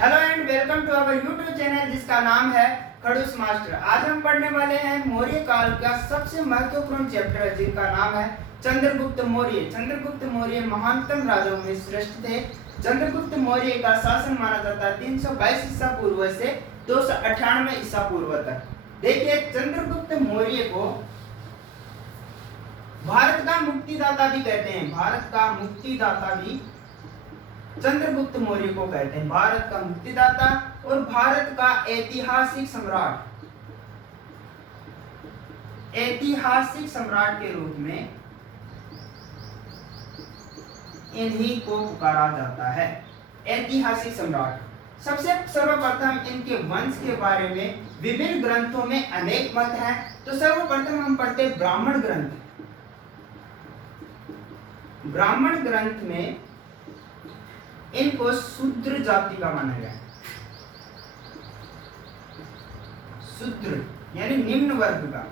Hello and welcome to our YouTube channel जिसका नाम है खड़ूस मास्टर। आज हम पढ़ने वाले हैं मौर्य काल का सबसे महत्वपूर्ण चैप्टर जिनका नाम है चंद्रगुप्त मौर्य। चंद्रगुप्त मौर्य महानतम राजाओं में श्रेष्ठ थे। चंद्रगुप्त मौर्य का शासन माना जाता है 322 ईसा पूर्व से 298 ईसा पूर्व तक। देखिए, चंद्रगुप्त मौर्य को भारत का मुक्तिदाता भी कहते हैं। भारत का मुक्तिदाता भी चंद्रगुप्त मौर्य को कहते हैं। भारत का मुक्तिदाता और भारत का ऐतिहासिक सम्राट, ऐतिहासिक सम्राट के रूप में इन्हीं को पुकारा जाता है। ऐतिहासिक सम्राट। सबसे सर्वप्रथम इनके वंश के बारे में विभिन्न ग्रंथों में अनेक मत हैं। तो सर्वप्रथम हम पढ़ते हैं ब्राह्मण ग्रंथ। ब्राह्मण ग्रंथ में इनको शूद्र जाति का माना गया। शूद्र यानी निम्न वर्ग का।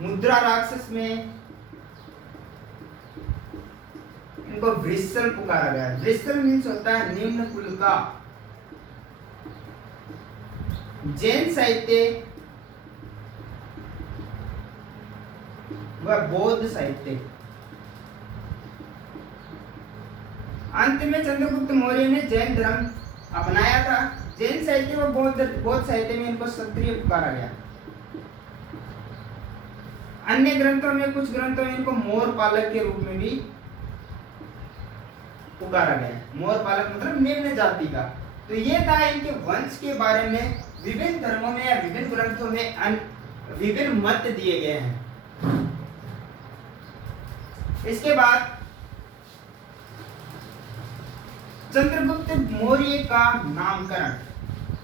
मुद्रा राक्षस में इनको वृषल पुकारा गया। वृषल मीन्स होता है निम्न कुल का। जैन साहित्य व बौद्ध साहित्य। अंत में चंद्रगुप्त मौर्य ने जैन धर्म अपनाया था। जैन साहित्य व बौद्ध साहित्य में इनको क्षत्रिय पुकारा गया। अन्य ग्रंथों में, कुछ ग्रंथों में इनको मोर पालक के रूप में भी पुकारा गया। मोर पालक मतलब निम्न जाति का। तो ये था इनके वंश के बारे में। विभिन्न धर्मों में या विभिन्न ग्रंथों में विभिन्न मत दिए गए हैं। इसके बाद चंद्रगुप्त मौर्य का नामकरण।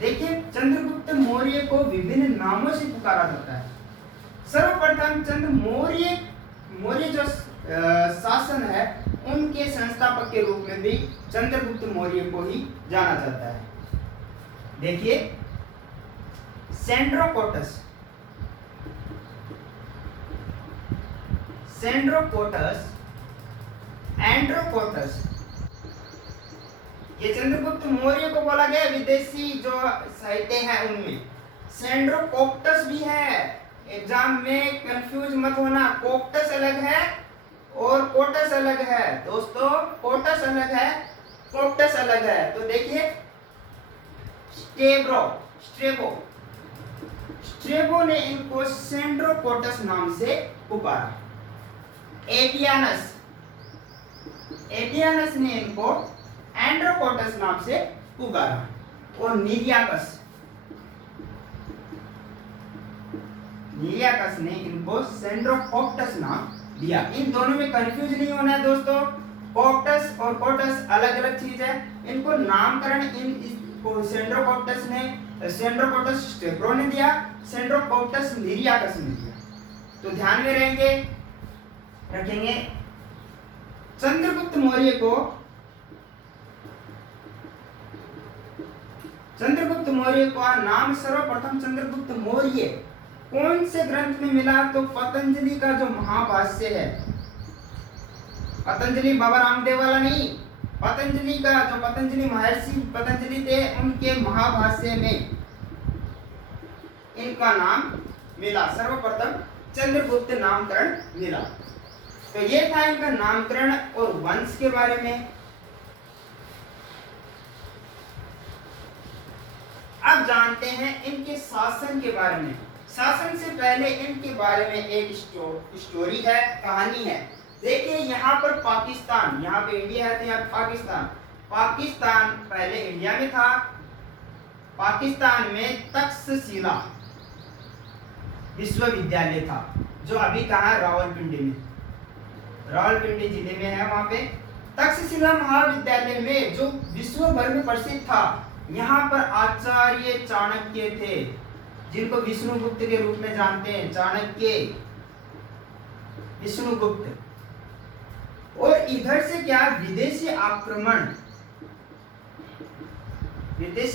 देखिए, चंद्रगुप्त मौर्य को विभिन्न नामों से पुकारा जाता है। सर्वप्रथम चंद्र मौर्य जो शासन है उनके संस्थापक के रूप में भी चंद्रगुप्त मौर्य को ही जाना जाता है। देखिए, सेंड्रोकोटस, एंड्रोकोटस, ये चंद्रगुप्त मौर्य को बोला गया। विदेशी जो साहित्य है उनमें सेंड्रोकोक्टस भी है। एग्जाम में कंफ्यूज मत होना। कोक्टस अलग है और कोटस अलग है दोस्तों। कोटस अलग है, कोक्टस अलग है। तो देखिए, स्ट्रेबो ने इनको सेंड्रोकोटस नाम से पुकारा। एटियानस ने इनको एंड्रोकोटस नाम से पुकारा। और निरियाकस ने इनको सेंड्रोकोक्टस नाम दिया। इन दोनों में कंफ्यूज नहीं होना है दोस्तों। कोक्टस और कोटस अलग अलग चीज है। इनको नामकरण सेंड्रोकोटस स्ट्रेबो ने दिया, सेंड्रोकोक्टस निरियाकस ने दिया। तो ध्यान में रखेंगे। चंद्रगुप्त मौर्य का नाम सर्वप्रथम चंद्रगुप्त मौर्य कौन से ग्रंथ में मिला? तो पतंजलि का जो महाभाष्य है, पतंजलि बाबा रामदेव वाला नहीं, पतंजलि का जो पतंजलि महर्षि पतंजलि थे उनके महाभाष्य में इनका नाम मिला। सर्वप्रथम चंद्रगुप्त नामकरण मिला। तो ये था इनका नामकरण और वंश के बारे में। अब जानते हैं इनके शासन के बारे में। शासन से पहले इनके बारे में एक स्टोरी है, कहानी है। देखिए, यहाँ पर पाकिस्तान, यहाँ पे इंडिया है तो यहाँ पाकिस्तान पहले इंडिया में था। पाकिस्तान में तक्षशिला विश्वविद्यालय था, जो अभी कहाँ है? रावलपिंडी में, रावलपिंडी जिले में है। वहां पे तक्षशिला महाविद्यालय में जो विश्व भर में प्रसिद्ध था। यहाँ पर आचार्य चाणक्य थे, जिनको विष्णुगुप्त के रूप में जानते हैं। चाणक्य, विष्णुगुप्त। और इधर से क्या, विदेशी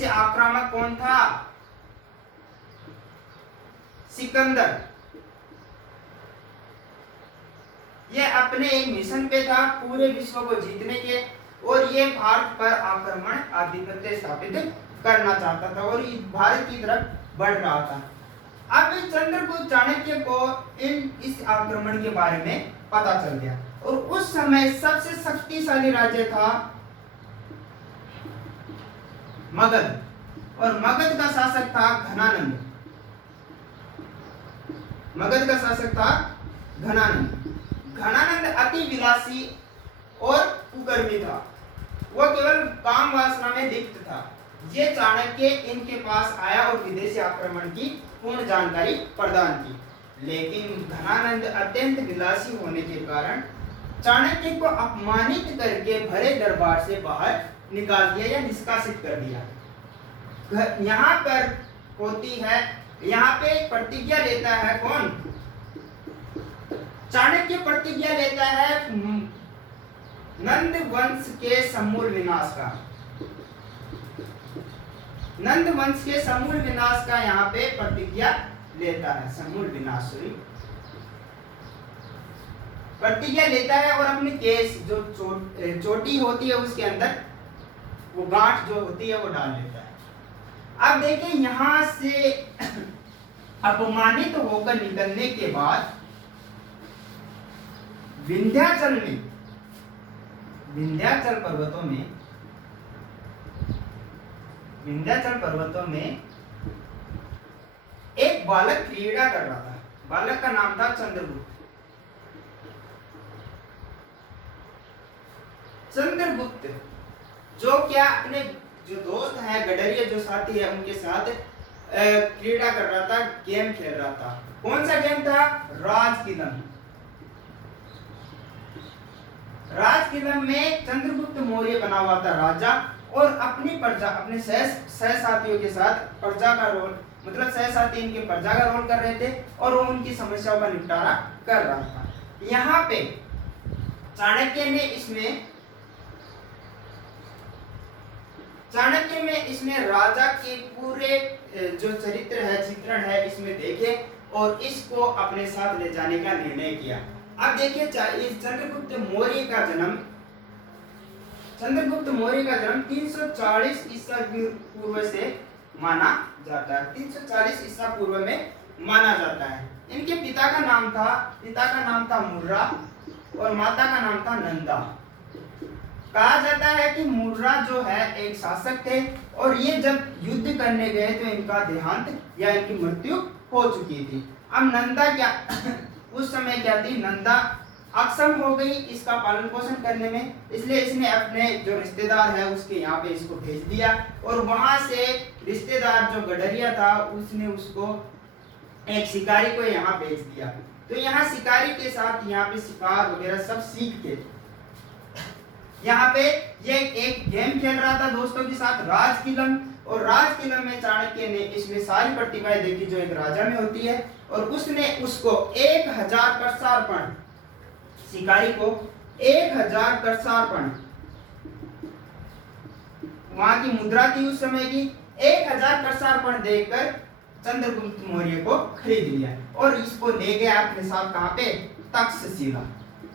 आक्रामक कौन था? सिकंदर। यह अपने एक मिशन पे था पूरे विश्व को जीतने के। और ये भारत पर आक्रमण आधिपत्य स्थापित करना चाहता था और भारत की तरफ बढ़ रहा था। अब चंद्रगुप्त चाणक्य को इस आक्रमण के बारे में पता चल गया और उस समय सबसे शक्तिशाली राज्य था मगध, और मगध का शासक था घनानंद। मगध का शासक था घनानंद। घनानंद अति विलासी और कुकर्मी था, वह केवल काम वासना में लिप्त था। ये चाणक्य इनके पास आया और विदेशी आक्रमण की पूर्ण जानकारी प्रदान की, लेकिन घनानंद अत्यंत विलासी होने के कारण चाणक्य को अपमानित करके भरे दरबार से बाहर निकाल दिया या निष्कासित कर दिया। यहाँ पर होती है, यहाँ पे प्रतिज्ञा लेता है कौन? चाणक्य प्रतिज्ञा लेता है नंद वंश के समूल विनाश का। नंद वंश के समूल विनाश का यहाँ पे प्रतिज्ञा लेता है, समूल विनाश प्रतिज्ञा लेता है, और अपने केस जो चोटी होती है उसके अंदर वो गांठ जो होती है वो डाल लेता है। अब देखिए यहां से अपमानित होकर निकलने के बाद विंध्याचल पर्वतों में एक बालक क्रीड़ा कर रहा था। बालक का नाम था चंद्रगुप्त। चंद्रगुप्त जो क्या अपने जो दोस्त हैं, गडरिया जो साथी है, उनके साथ क्रीड़ा कर रहा था, गेम खेल रहा था। कौन सा गेम था? राजकिलम। राजकिलम में चंद्रगुप्त मौर्य बना हुआ था राजा, और अपनी प्रजा, अपने सहसाथियों के साथ प्रजा का रोल, मतलब सहसाथी इनके प्रजा का रोल कर रहे थे और वो उनकी समस्याओं का निपटारा कर रहा था। यहाँ पे चाणक्य में इसमें राजा के पूरे जो चरित्र है, चित्रण है, इसमें देखे और इसको अपने साथ ले जाने का निर्णय किया। अब देखिए इस चंद्रगुप्त मौर्य का जन्म 340 ईसा पूर्व से माना जाता है। 340 ईसा पूर्व में माना जाता है। इनके पिता का नाम था मुर्रा और माता का नाम था नंदा। कहा जाता है कि मुर्रा जो है एक शासक थे और ये जब युद्ध करने गए तो इनका देहांत या इनकी मृत्यु हो चुकी थी। अब नंदा क्या उस समय क्या थी? नंदा अक्षम हो गई इसका पालन पोषण करने में, इसलिए इसने अपने जो रिश्तेदार है उसके यहाँ पे इसको भेज दिया, और वहां से रिश्तेदार जो गडरिया था उसने उसको एक शिकारी को यहाँ भेज दिया। तो यहाँ शिकारी के साथ यहाँ पे शिकार वगैरह सब सीख के यहाँ पे ये एक गेम खेल रहा था दोस्तों के साथ, राजकिलम। और राजकिलम में चाणक्य ने इसमें सारी प्रतिभाएं देखी जो एक राजा में होती है, और उसने उसको 1000 कर्षार्पण, शिकारी को 1000 कर्षार्पण, वहां की मुद्रा थी उस समय की, 1000 कर्षार्पण देकर चंद्रगुप्त मौर्य को खरीद लिया और इसको ले गया अपने साथ। कहां पे? तक्षशिला।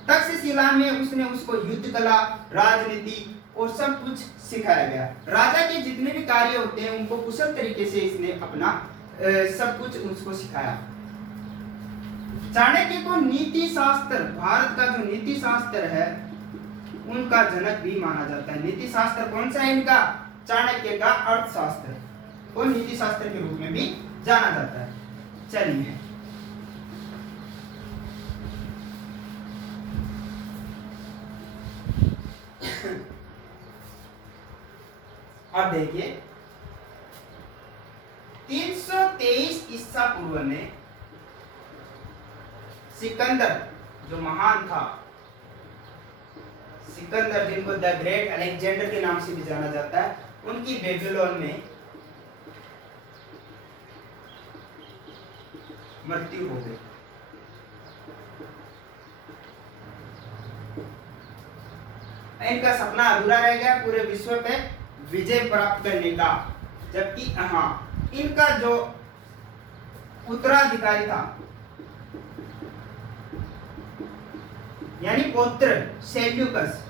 तक्षशिला में उसने उसको युद्ध कला, राजनीति और सब कुछ सिखाया गया। राजा के जितने भी कार्य होते हैं उनको कुशल तरीके से इसने अपना सब कुछ उसको सिखाया। चाणक्य को नीति शास्त्र, भारत का जो नीति शास्त्र है उनका जनक भी माना जाता है। नीति शास्त्र कौन सा है इनका? चाणक्य का अर्थशास्त्र, और नीति शास्त्र के रूप में भी जाना जाता है। चलिए अब देखिए 323 ईसा पूर्व में सिकंदर जो महान था, सिकंदर जिनको द ग्रेट अलेक्जेंडर के नाम से भी जाना जाता है, उनकी बेबीलोन में मृत्यु हो गई। इनका सपना अधूरा रह गया पूरे विश्व पे विजय प्राप्त करने का, जबकि इनका जो उत्तराधिकारी था यानी पौत्र सेल्यूकस,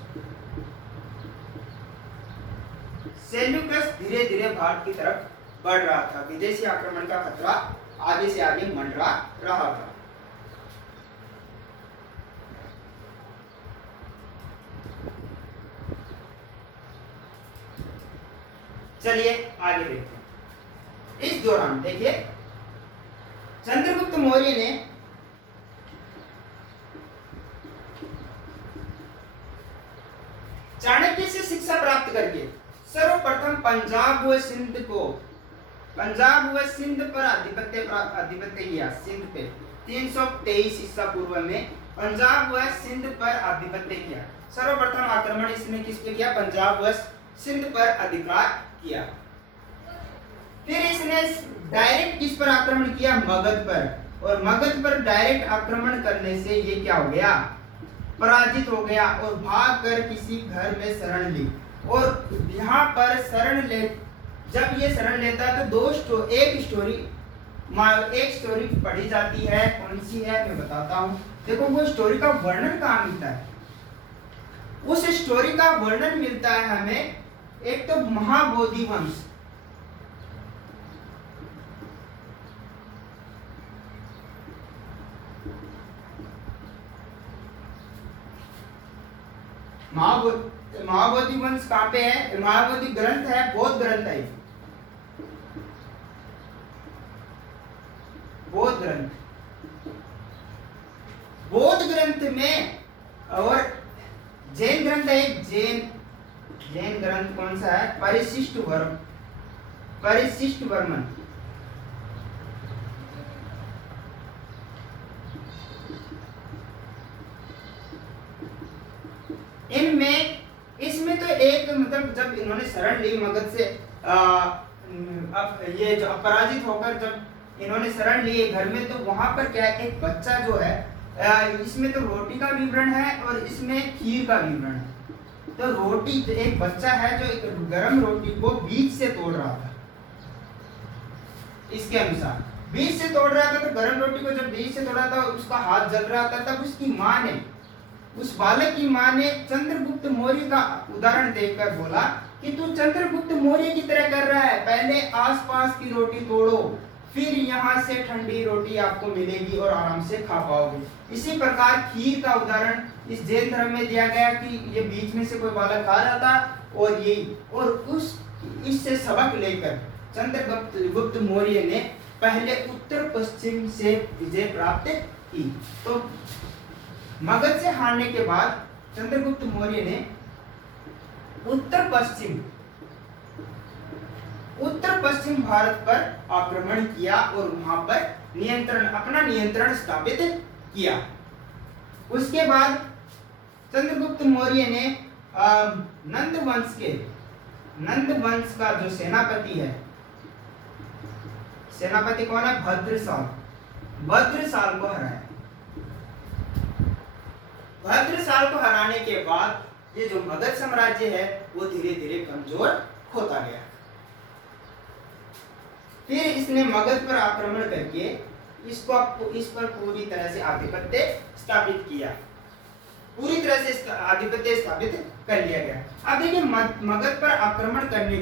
सेल्यूकस धीरे धीरे भारत की तरफ बढ़ रहा था। विदेशी आक्रमण का खतरा आगे से आगे मंडरा रहा था। चलिए आगे देखते हैं। इस दौरान देखिए चंद्रगुप्त मौर्य ने चाणक्य से शिक्षा प्राप्त करके सर्वप्रथम पंजाब व सिंध पर आधिपत्य किया। सिंध पे 323 ईसा पूर्व में पंजाब व सिंध पर आधिपत्य किया। सर्वप्रथम आक्रमण इसने किस पे किया? पंजाब व सिंध पर अधिकार किया। फिर इसने डायरेक्ट किस पर आक्रमण किया? मगध पर। और मगध पर डायरेक्ट आक्रमण करने से ये क्या हो गया? पराजित हो गया और भागकर किसी घर में शरण ली। और यहाँ पर जब ये शरण लेता है तो एक स्टोरी पढ़ी जाती है। कौन सी है मैं बताता हूँ। देखो वो स्टोरी का वर्णन कहाँ मिलता है? उस स्टोरी का वर्णन मिलता है हमें एक तो महाबोधि वंश, महाबोधि वंश कहाँ पे है? महाबोधि ग्रंथ है, बौद्ध ग्रंथ है। बौद्ध ग्रंथ में और जैन ग्रंथ है। जैन ग्रंथ कौन सा है? परिशिष्ट वर्मन। इसमें तो एक मतलब जब इन्होंने शरण ली मगध से, अब ये जो अपराजित होकर जब इन्होंने शरण ली घर में, तो वहां पर क्या है? एक बच्चा जो है, इसमें तो रोटी का विवरण है और इसमें खीर का विवरण है। तो रोटी, एक बच्चा है जो एक गर्म रोटी को बीच से तोड़ रहा था। इसके अनुसार बीच से तोड़ रहा था, तो गर्म रोटी को जब बीच से तोड़ा था उसका हाथ जल रहा था। तब उस बालक की माँ ने चंद्रगुप्त मौर्य का उदाहरण देखकर बोला कि तू चंद्रगुप्त मौर्य की तरह कर रहा है। पहले आसपास की रोटी तोड़ो, फिर यहाँ से ठंडी रोटी आपको मिलेगी और आराम से खा पाओगे। इसी प्रकार खीर का उदाहरण इस जैन धर्म में दिया गया कि ये बीच में से कोई बालक खा रहा था और इससे सबक लेकर चंद्रगुप्त मौर्य ने पहले उत्तर पश्चिम से विजय प्राप्त की। तो मगध से हारने के बाद चंद्रगुप्त मौर्य ने उत्तर पश्चिम भारत पर आक्रमण किया और वहां पर अपना नियंत्रण स्थापित किया। उसके बाद चंद्रगुप्त मौर्य ने नंद वंश का जो सेनापति है, सेनापति कौन है? भद्रसाल को हराया। भद्रसाल को हराने के बाद ये जो मगध साम्राज्य है वो धीरे धीरे कमजोर होता गया। फिर इसने मगध पर आक्रमण करके इस पर पूरी तरह से आधिपत्य स्थापित किया। पूरी तरह से आधिपत्य स्थापित कर लिया गया। अब देखिए मगध पर आक्रमण करने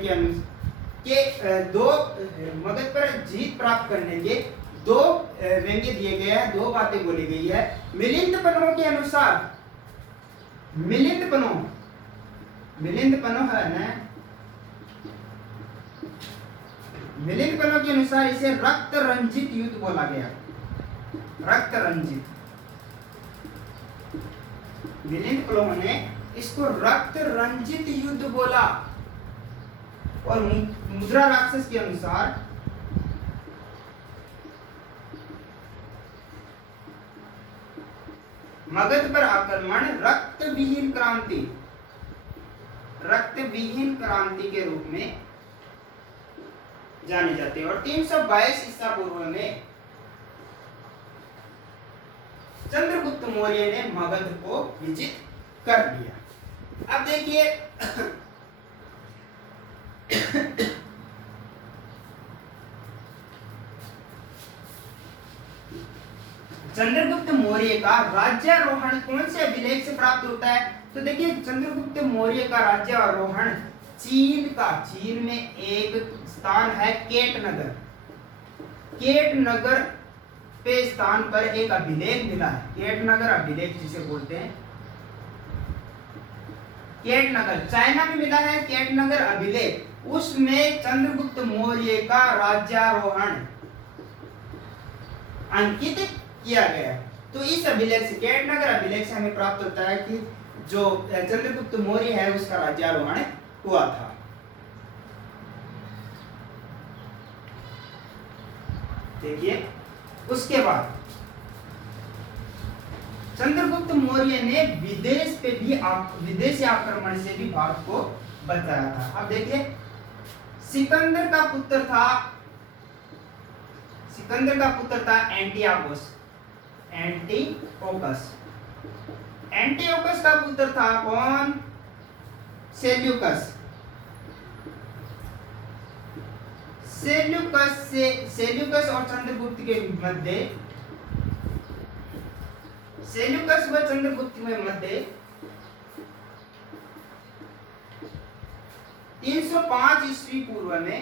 मगध पर जीत प्राप्त करने के दो व्यंग्य दिए गए हैं, दो बातें बोली गई है। मिलिंदपनों के अनुसार, मिलिंदपनों है ना, मिलिंदपनों के अनुसार इसे रक्त रंजित युद्ध बोला गया। रक्त रंजित, मिलिंदपनों ने इसको रक्त रंजित युद्ध बोला। और मुद्रा राक्षस के अनुसार मगध पर आक्रमण रक्तविहीन क्रांति के रूप में जाने जाते हैं। और 322 ईसा पूर्व में चंद्रगुप्त मौर्य ने मगध को विजित कर लिया। अब देखिए चंद्रगुप्त मौर्य का राज्यारोहण कौन से अभिलेख से प्राप्त होता है? तो देखिए चंद्रगुप्त मौर्य का राज्यारोहण चीन में एक स्थान है केटनगर। केटनगर पे स्थान पर एक अभिलेख मिला है, केटनगर अभिलेख जिसे बोलते हैं। केटनगर चाइना में मिला है, केटनगर अभिलेख। उसमें चंद्रगुप्त मौर्य का राज्यारोहण अंकित किया गया। तो इस अभिलेख से, केटनगर अभिलेख से हमें प्राप्त होता है कि जो चंद्रगुप्त मौर्य है उसका राज्यारोहण हुआ था। देखिए, उसके बाद चंद्रगुप्त मौर्य ने विदेशी आक्रमण से भी भारत को बचाया था। अब देखिए, सिकंदर का पुत्र था एंटिओकस। एंटिओकस का पुत्र था कौन? सेल्यूकस। सेल्यूकस और चंद्रगुप्त के मध्य, सेल्यूकस व चंद्रगुप्त में मध्य 305 ईस्वी पूर्व में,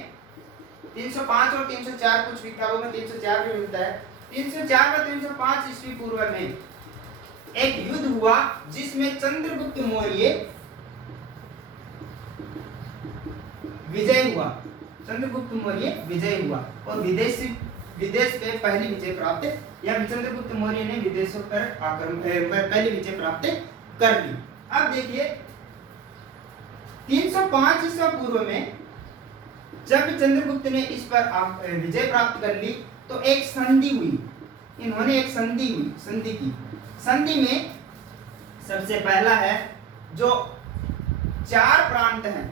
305 और 304 कुछ किताबों में 304 भी मिलता है। 304 व 305 ईस्वी पूर्व में एक युद्ध हुआ जिसमें चंद्रगुप्त मौर्य विजय हुआ। चंद्रगुप्त मौर्य विजय हुआ और विदेश पे पहली विजय प्राप्त, या चंद्रगुप्त मौर्य ने विदेशों पर पहली विजय प्राप्त कर ली। अब देखिए, 305 ईस्वी पूर्व में जब चंद्रगुप्त ने इस पर विजय प्राप्त कर ली तो एक संधि हुई। इन्होंने एक संधि की। संधि में सबसे पहला है जो 4 प्रांत हैं,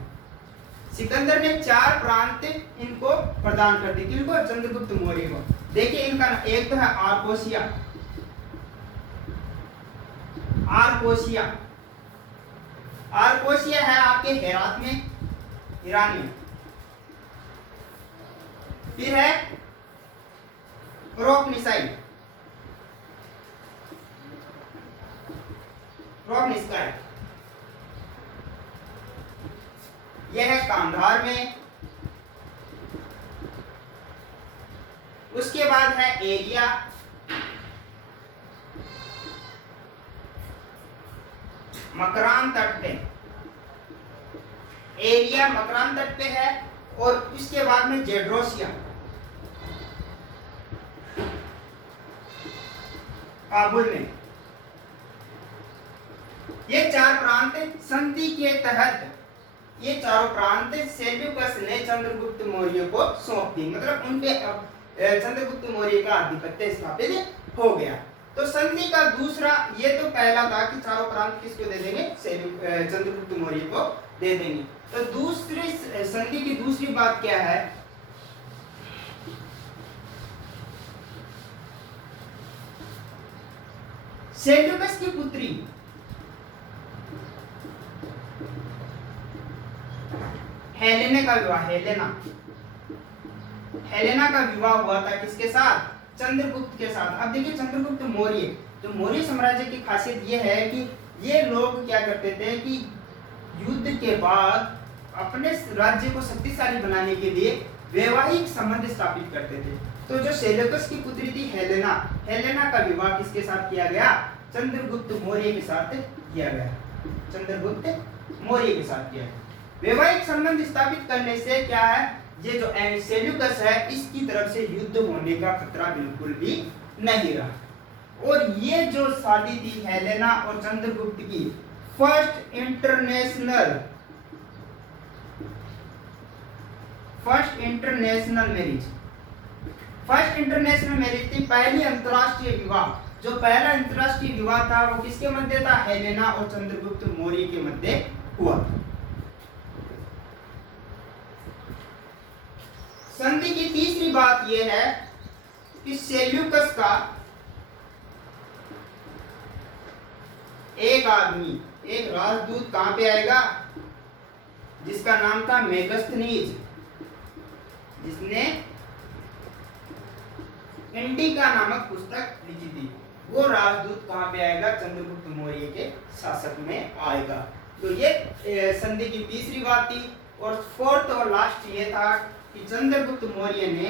सिकंदर ने 4 प्रांत इनको प्रदान कर दी। किनको? चंद्रगुप्त मौर्य को। देखिए, इनका एक तो है आर्कोसिया। आर्कोसिया है आपके हेरात में, ईरान में। फिर है प्रोकनिसाई, यह है कांधार में। उसके बाद है एरिया, मकरान तट पे। एरिया मकरान तट पे है। और उसके बाद में जेड्रोसिया, काबुल में। ये 4 प्रांत संधि के तहत, ये चारों प्रांत सेल्यूकस ने चंद्रगुप्त मौर्य को सौंप दी। मतलब उनपे अब चंद्रगुप्त मौर्य का आधिपत्य स्थापित हो गया। तो संधि का दूसरा, ये तो पहला था कि चारों प्रांत किसको दे देंगे? चंद्रगुप्त मौर्य को दे देंगे। तो दूसरी संधि की दूसरी बात क्या है? सेल्यूकस की पुत्री हेलेना का विवाह, हेलेना का विवाह हुआ था किसके साथ? चंद्रगुप्त के साथ। अब देखिए, चंद्रगुप्त मौर्य, जो मौर्य साम्राज्य की खासियत ये है कि ये लोग क्या करते थे कि युद्ध के बाद अपने राज्य को शक्तिशाली बनाने के लिए वैवाहिक संबंध स्थापित करते थे। तो जो सेल्यूकस की पुत्री थी हेलेना का विवाह किसके साथ किया गया? चंद्रगुप्त मौर्य के साथ किया गया। चंद्रगुप्त मौर्य के साथ किया। वैवाहिक संबंध स्थापित करने से क्या है, ये जो सेल्यूकस है इसकी तरफ से युद्ध होने का खतरा बिल्कुल भी नहीं रहा। और ये जो शादी थी हेलेना और चंद्रगुप्त की, फर्स्ट इंटरनेशनल मैरिज थी, पहली अंतरराष्ट्रीय विवाह। जो पहला अंतरराष्ट्रीय विवाह था वो किसके मध्य था? हेलेना और चंद्रगुप्त मौर्य के मध्य हुआ। संधि की तीसरी बात यह है कि सेल्यूकस का एक आदमी, एक राजदूत कहां पे आएगा? जिसका नाम था मेगस्थनीज, जिसने इंडिका नामक पुस्तक लिखी थी। वो राजदूत कहां पे आएगा? चंद्रगुप्त मौर्य के शासक में आएगा। तो ये संधि की तीसरी बात थी। और फोर्थ और लास्ट ये था कि चंद्रगुप्त मौर्य ने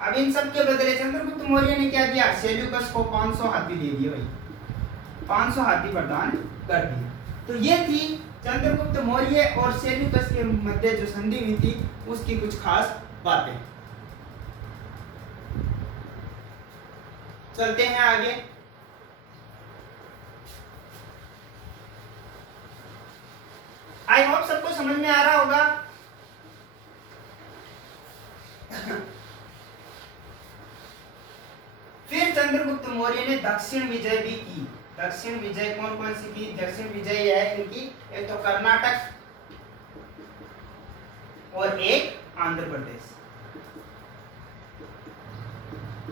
अब इन सब के बदले चंद्रगुप्त मौर्य ने क्या किया, सेल्यूकस को 500 हाथी दे दिए भाई, 500 हाथी प्रदान कर दिए। तो ये थी चंद्रगुप्त मौर्य और सेल्यूकस के मध्य जो संधि हुई थी उसकी कुछ खास बातें। चलते हैं आगे। आई होप सबको समझ में आ रहा होगा। फिर चंद्रगुप्त मौर्य ने दक्षिण विजय भी की। दक्षिण विजय कौन कौन सी की? दक्षिण विजय है इनकी, एक तो कर्नाटक और एक आंध्र प्रदेश,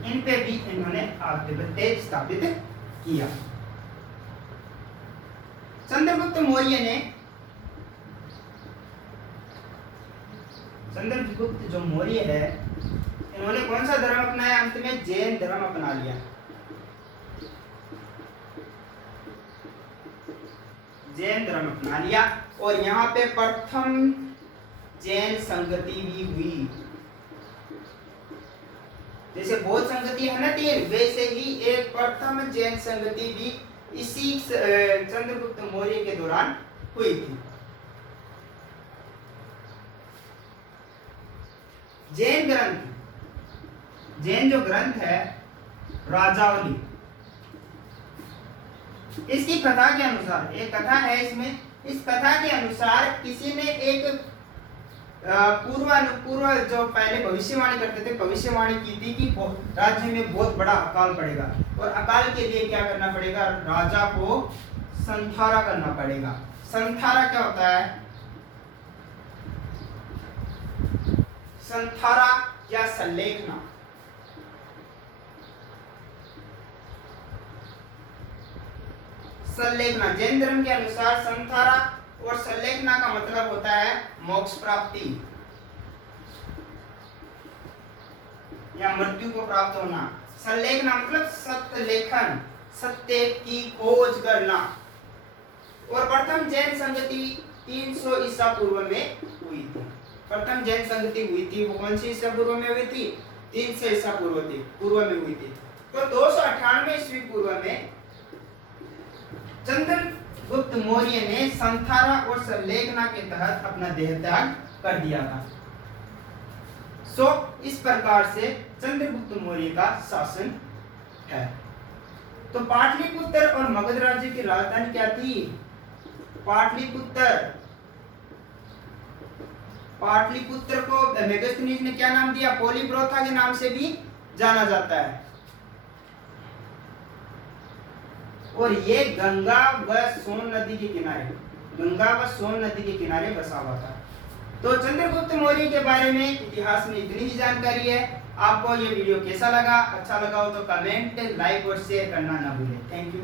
इन पे भी इन्होंने आधिपत्य स्थापित किया। चंद्रगुप्त मौर्य ने, चंद्रगुप्त जो मौर्य है इन्होंने कौन सा धर्म अपनाया? अंत में जैन धर्म अपना लिया। जैन धर्म अपना लिया और यहाँ पे प्रथम जैन संगति भी हुई। जैसे बौद्ध संगति है ना 3, वैसे ही एक प्रथम जैन संगति भी इसी चंद्रगुप्त मौर्य के दौरान हुई थी। जैन ग्रंथ, जैन जो ग्रंथ है राजावली, इसकी कथा के अनुसार, एक कथा है इसमें, इस कथा के अनुसार किसी ने एक पूर्व जो पहले भविष्यवाणी करते थे, भविष्यवाणी की थी कि राज्य में बहुत बड़ा अकाल पड़ेगा और अकाल के लिए क्या करना पड़ेगा? राजा को संथारा करना पड़ेगा। संथारा क्या होता है? संथारा या संलेखना, संलेखना जैन धर्म के अनुसार संथारा और संलेखना का मतलब होता है मोक्ष प्राप्ति या मृत्यु को प्राप्त होना। संलेखना मतलब सत्य लेखन, सत्य की खोज करना। और प्रथम जैन संगति 300 ईसा पूर्व में हुई थी। प्रथम जैन संगति हुई थी वो कौन सी ईसा पूर्व में हुई थी? 300 ईसा पूर्व में हुई थी। तो 298 ईस्वी पूर्व में चंद्रगुप्त मौर्य ने संथारा और संलेखना के तहत अपना देहत्याग कर दिया था। सो इस प्रकार से चंद्रगुप्त मौर्य का शासन है। तो पाटलिपुत्र और मगध राज्य की राजधानी क्या थी? पाटलिपुत्र। पाटलिपुत्र को मेगास्थनीज ने क्या नाम दिया? पोलीप्रोथा के नाम से भी जाना जाता है। और ये गंगा व सोन नदी के किनारे, गंगा व सोन नदी के किनारे बसा हुआ था। तो चंद्रगुप्त मौर्य के बारे में इतिहास में इतनी ही जानकारी है। आपको ये वीडियो कैसा लगा? अच्छा लगा हो तो कमेंट, लाइक और शेयर करना ना भूलें। Thank you.